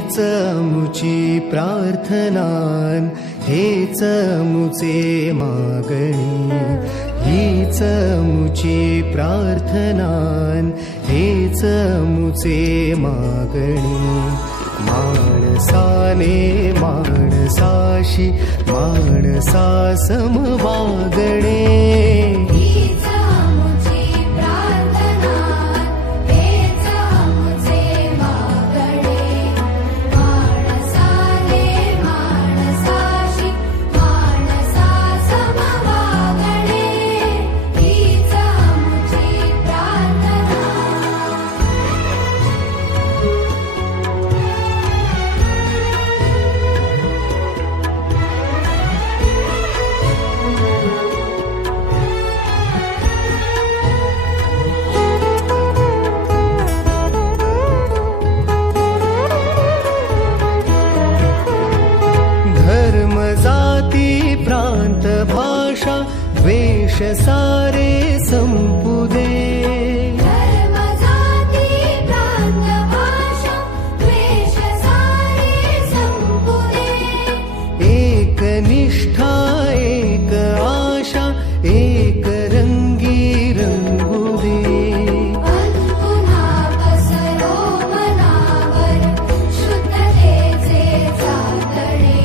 हीच मुची प्रार्थनान, हेच मुचे मागणी. हीच मुची प्रार्थनान, हेच मुचे मागणी. माणसाने माणसाशी माणसा सम वागणे. प्रांत भाषा द्वेष सारे संपू दे. धर्म जाती प्रांत भाषा द्वेष सारे संपू दे. एक निष्ठा एक आशा एक रंगी रंगू दे. पुन्हा पसरो मनावर शुद्धतेचे चांदणे.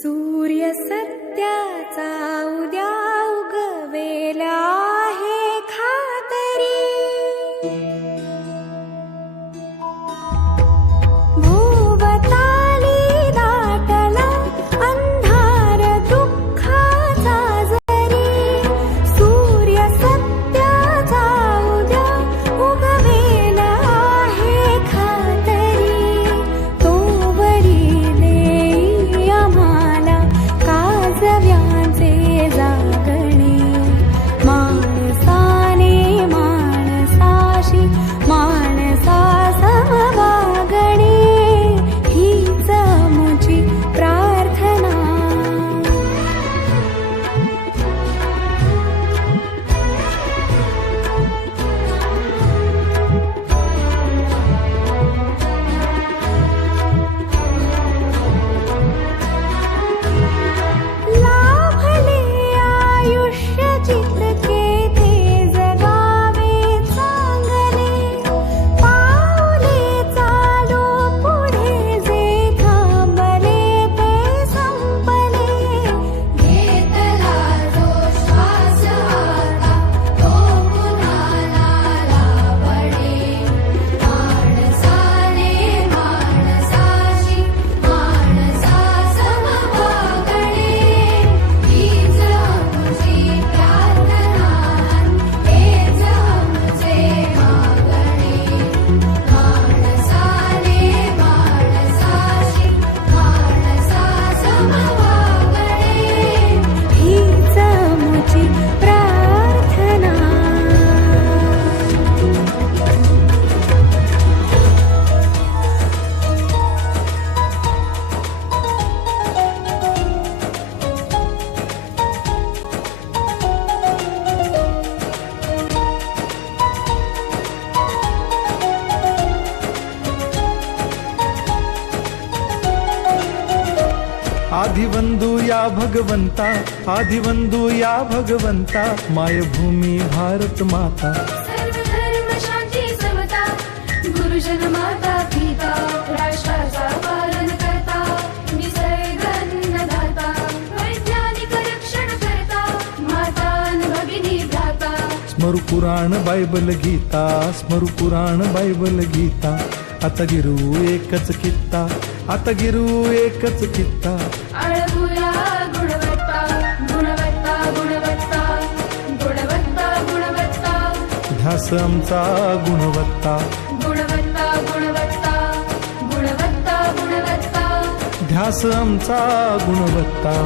सूर्य सत्याचा उद्या उगवेला आहे खातरी. भोवताली दाटला अंधार दुःखाचा जरी. सूर्य सत्याचा उद्या उगवेला आहे खातरी. तो वरी देई आम्हाला काजव्यांचे जागणे. माणसाने माणसाशी माणसा समवागणे. हीच मुची प्रार्थना. लाभले आयुष्य जितके ते जगावे चांगले. पावले चालू पुढे जे थांबले ते संपले. घेतला जो श्वास आता तो पुन्हा लाभणे. माणसाने माणसाशी माणसा समवागणे. हीच मुची प्रार्थना, हेच मुचे मागणे. माणसाने माणसाशी माणसा समवागणे. हीच मुची प्रार्थना. आदिवंदू या भगवंता, आदिवंदू या भगवंता. मायभूमी भारत माता. सर्व धर्म शांती समता. गुरुजन माता पिता. राष्ट्राचा पालन करता. निसर्ग अन्नदाता. वैज्ञानिक रक्षण करता. माता भगिनी भ्राता. स्मरु पुराण बायबल गीता, स्मरु पुराण बायबल गीता. आता गिरू एकच कित्ता, आता गिरू एकच कित्ता. अळगुया गुणवत्ता गुणवत्ता गुणवत्ता गुणवत्ता गुणवत्ता ध्यास आमचा गुणवत्ता, गुणवत्ता गुणवत्ता गुणवत्ता गुणवत्ता ध्यास आमचा गुणवत्ता.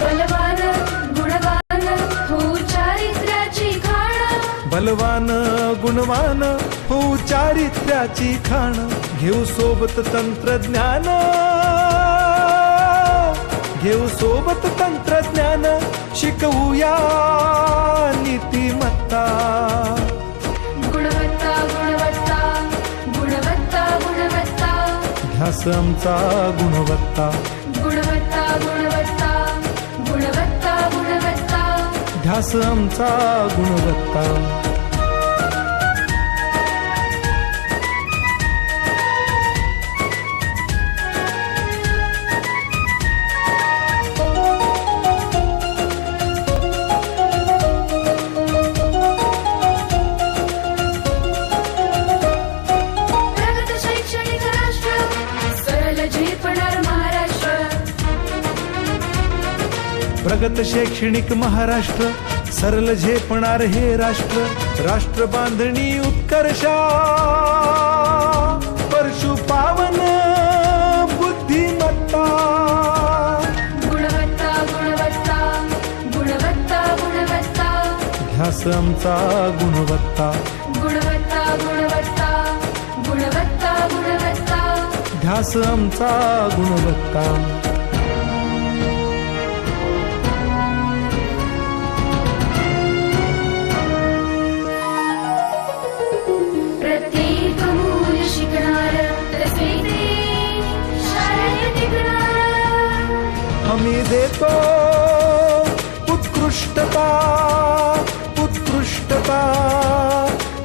बलवान गुणवान हो चारित्र्याची खाण बलवान गुणवान हो चारित्र्याची खाण. घेऊ सोबत तंत्रज्ञान, घेऊ सोबत तंत्रज्ञान, शिकवूया नीतिमत्ता. गुणवत्ता गुणवत्ता गुणवत्ता गुणवत्ता ध्यास आमचा गुणवत्ता, गुणवत्ता गुणवत्ता गुणवत्ता गुणवत्ता ध्यास आमचा गुणवत्ता. प्रगत शैक्षणिक राष्ट्र सरळ झेपणार महाराष्ट्र प्रगत शैक्षणिक महाराष्ट्र सरल झेपणार हे राष्ट्र. राष्ट्र बांधणी उत्कर्षा परशु पावन बुद्धिमत्ता. गुणवत्ता गुणवत्ता गुणवत्ता गुणवत्ता ध्यास आमचा गुणवत्ता, गुणवत्ता गुणवत्ता गुणवत्ता गुणवत्ता ध्यास आमचा गुणवत्ता. प्रत्येक मूल शिकणार तसे ते शाळेत टिकणार. आम्ही देतो उत्कृष्टता, उत्कृष्टता,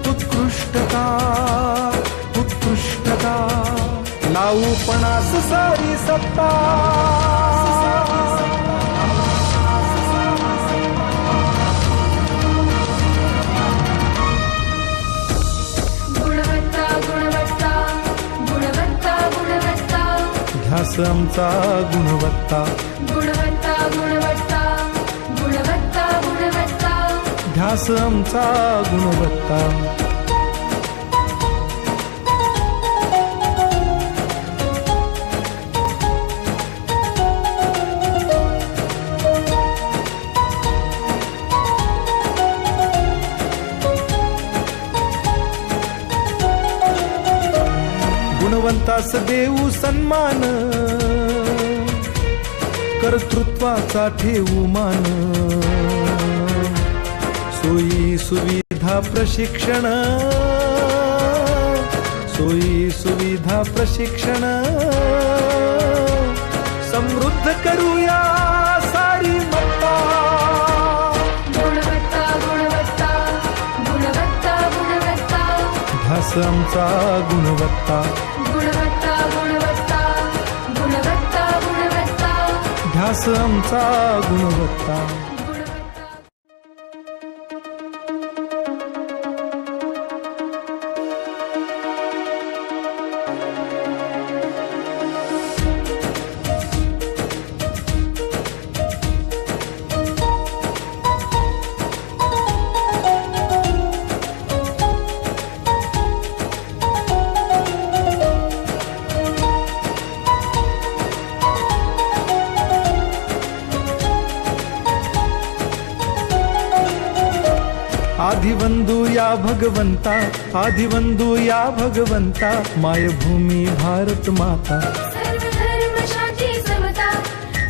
उत्कृष्टता, उत्कृष्टता. लावू पणास सारी सत्ता. गुणवत्ता गुणवत्ता गुणवत्ता गुणवत्ता ध्यास आमचा गुणवत्ता, गुणवत्ता गुणवत्ता गुणवत्ता गुणवत्ता ध्यास आमचा गुणवत्ता. गुणवंतास देऊ सन्मान, कर्तृत्वाचा ठेवू मान. सोयी सुविधा प्रशिक्षण, सोयी सुविधा प्रशिक्षण. समृद्ध करूया सारी मत्ता. गुणवत्ता गुणवत्ता गुणवत्ता गुणवत्ता ध्यास आमचा गुणवत्ता, गुणवत्ता गुणवत्ता गुणवत्ता गुणवत्ता ध्यास आमचा गुणवत्ता. गुणवत्ता. आदिवंदू या भगवंता, आदिवंदू या भगवंता. मायभूमी भारत माता. सर्व धर्म शांती समता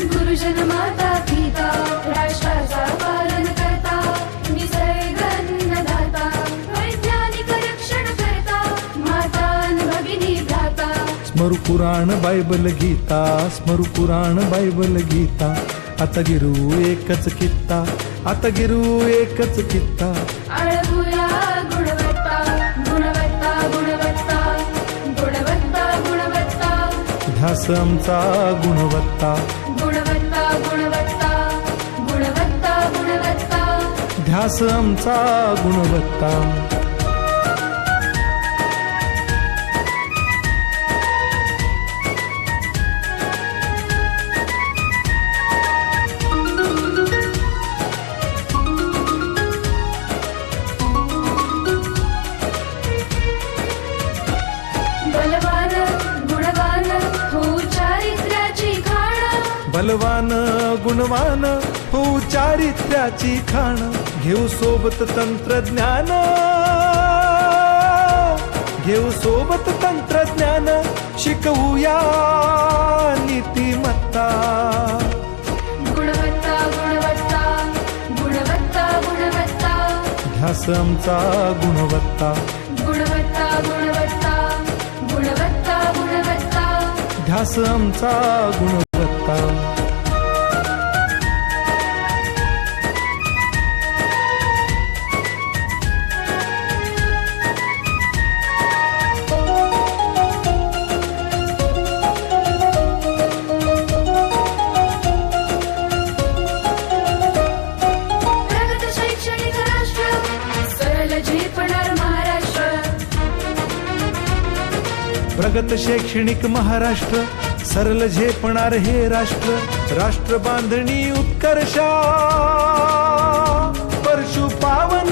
गुरुजन माता पिता राष्ट्राचा पालन करता निसर्ग अन्नदाता वैज्ञानिक रक्षण करता माता अन् भगिनी भ्राता. स्मरू पुराण बायबल गीता, स्मरू पुराण बायबल गीता. आता गिरू एकच कित्ता, आता गिरू एकच कित्ता. अळगुया गुणवत्ता ध्यास आमचा गुणवत्ता, गुणवत्ता गुणवत्ता गुणवत्ता गुणवत्ता ध्यास आमचा गुणवत्ता. बलवान गुणवान हो चारित्र्याची खाण, बलवान गुणवान हो चारित्र्याची खाण, घेऊ सोबत तंत्रज्ञान, घेऊ सोबत तंत्रज्ञान, शिकवूया नीतिमत्ता. गुणवत्ता गुणवत्ता गुणवत्ता गुणवत्ता ध्यास आमचा गुणवत्ता, गुणवत्ता गुणवत्ता गुणवत्ता गुणवत्ता ध्यास आमचा गुणवत्ता. प्रगत शैक्षणिक राष्ट्र सरळ झेपणार महाराष्ट्र, प्रगत शैक्षणिक महाराष्ट्र सरल झेपणार हे राष्ट्र. राष्ट्र बांधणी उत्कर्षा परशु पावन